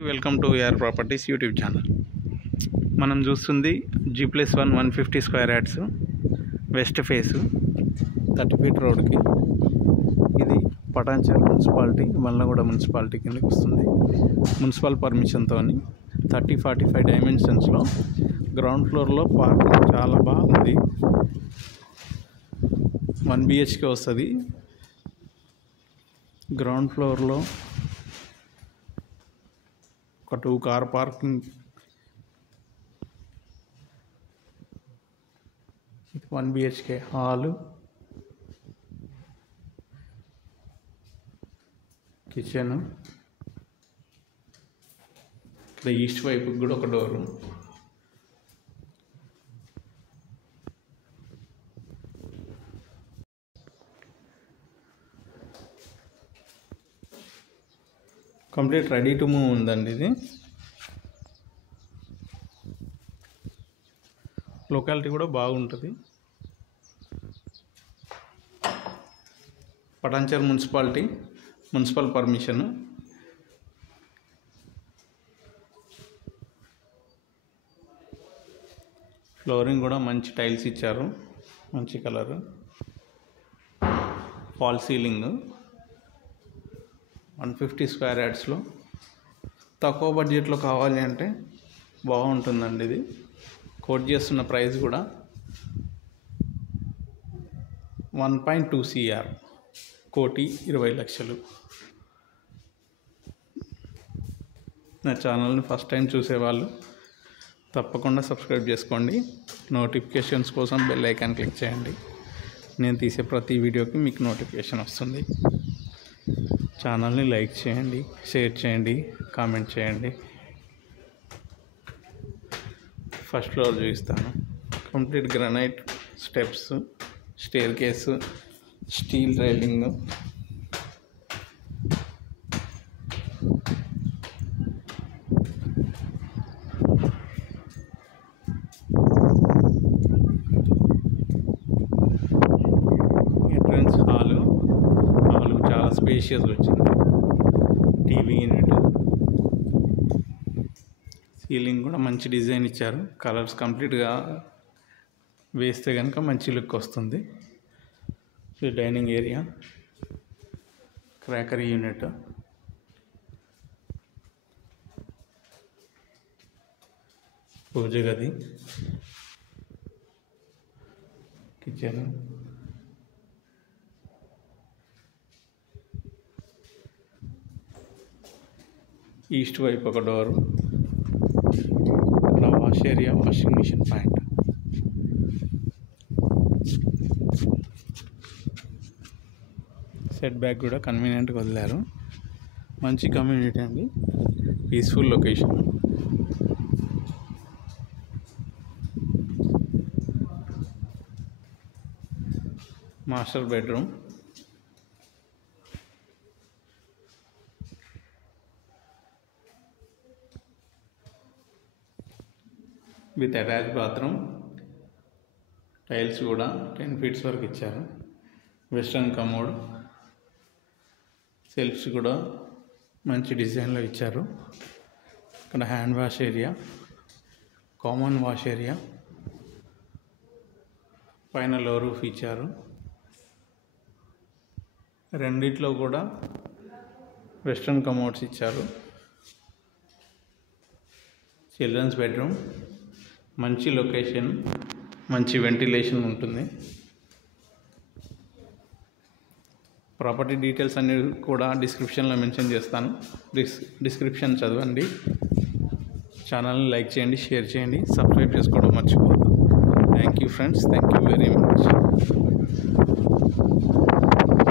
Welcome to AR properties YouTube channel. మనం చూస్తుంది G+1 150 square yards west face 30 feet రోడ్కి. ఇది పటాన్చెరు మున్సిపాలిటీ, మల్లగూడ మున్సిపాలిటీ కిందకి వస్తుంది. మున్సిపల్ పర్మిషన్తో 30-45 డైమెన్షన్స్లో గ్రౌండ్ ఫ్లోర్లో పార్కింగ్ చాలా బాగుంది. 1 BHK వస్తుంది. గ్రౌండ్ ఫ్లోర్లో ఒక 2 car parking, 1 BHK hall, kitchen, ఇక్కడ ఈస్ట్ వైపుకి కూడా ఒక door. Complete ready to move ఉందండి. ఇది లొకాలిటీ కూడా బాగుంటుంది. Patancheru municipality, municipal permission. Flooring కూడా మంచి టైల్స్ ఇచ్చారు, మంచి కలర్. Fall ceiling. 150 స్క్వేర్ యార్డ్స్లో తక్కువ బడ్జెట్లో కావాలి అంటే బాగుంటుందండి. ఇది కోట్ చేస్తున్న ప్రైస్ కూడా 1.2 CR, 1,20,00,000. నా ఛానల్ని ఫస్ట్ టైం చూసేవాళ్ళు తప్పకుండా సబ్స్క్రైబ్ చేసుకోండి. నోటిఫికేషన్స్ కోసం బెల్ ఐకాన్ క్లిక్ చేయండి. నేను తీసే ప్రతి వీడియోకి మీకు నోటిఫికేషన్ వస్తుంది. ఛానల్ని లైక్ చేయండి, షేర్ చేయండి, కామెంట్ చేయండి. ఫస్ట్ ఫ్లోర్ చూపిస్తాను. Complete granite steps, stair case, steel railing, entrance hall చాలా స్పేషియస్ వచ్చింది. టీవీ యూనిట్, సీలింగ్ కూడా మంచి డిజైన్ ఇచ్చారు. కలర్స్ కంప్లీట్గా వేస్తే కనుక మంచి లుక్ వస్తుంది. డైనింగ్ ఏరియా, క్రాకరీ యూనిట్, పూజ గది, కిచెన్, ఈస్ట్ వైపు ఒక డోరు, ఇక్కడ wash area, washing machine point. Set back కూడా కన్వీనియంట్గా వదిలారు. మంచి కమ్యూనిటీ అండి, peaceful location. Master bedroom, with attach bathroom. Tiles కూడా 10 ఫీట్స్ వరకు ఇచ్చారు. వెస్ట్రన్ కమోడ్, సెల్ఫ్స్ కూడా మంచి డిజైన్లో ఇచ్చారు. ఇక్కడ hand wash area, common wash area, పైన లో రూఫ్ ఇచ్చారు. రెండిట్లో కూడా వెస్ట్రన్ కమోడ్స్ ఇచ్చారు. చిల్డ్రన్స్ బెడ్రూమ్, మంచి లొకేషన్, మంచి వెంటిలేషన్ ఉంటుంది. ప్రాపర్టీ డీటెయిల్స్ అన్నీ కూడా డిస్క్రిప్షన్లో మెన్షన్ చేస్తాను. డిస్క్రిప్షన్ చదవండి. ఛానల్ని లైక్ చేయండి, షేర్ చేయండి, సబ్స్క్రైబ్ చేసుకోవడం మర్చిపోవద్దు. Thank you friends, thank you very much.